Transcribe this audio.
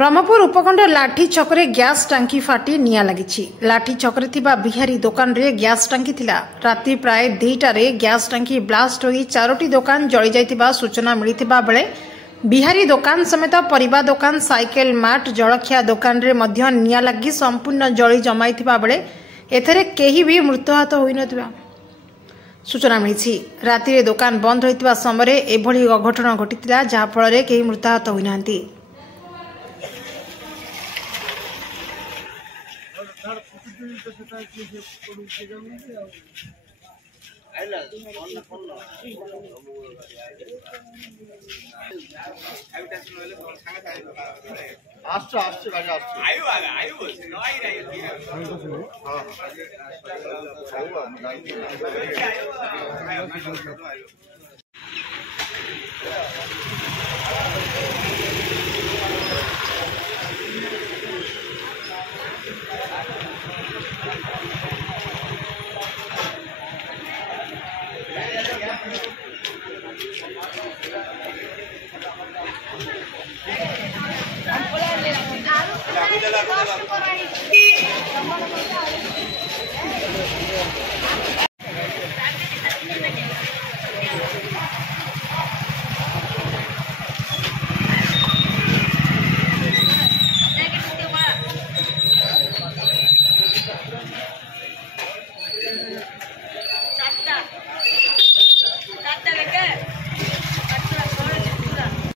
ब्रह्मपुर उपखंड लाठी छकरे गैस टांकी फाटी निया लगी। लाठी छकरे थिबा बिहारी दुकान रे गैस टांकी थिला। राति प्राय 2टारे गैस टांकी ब्लास्ट होई 4टी दुकान जली जाइतिबा सूचना मिलिथिबा बेले बिहारी दुकान समेत परिबा दुकान, साइकेल मार्ट, जलखिया दुकान रे मध्य निया लगी संपूर्ण जली जमाइथिबा बेले एथरे केही भी मृत्युहात होई नथिबा सूचना मिली। राति रे दुकान बंद होइतिबा समय एभली अघटन घटितिला जहा फଳରେ केही मृत्युहात होई नांती।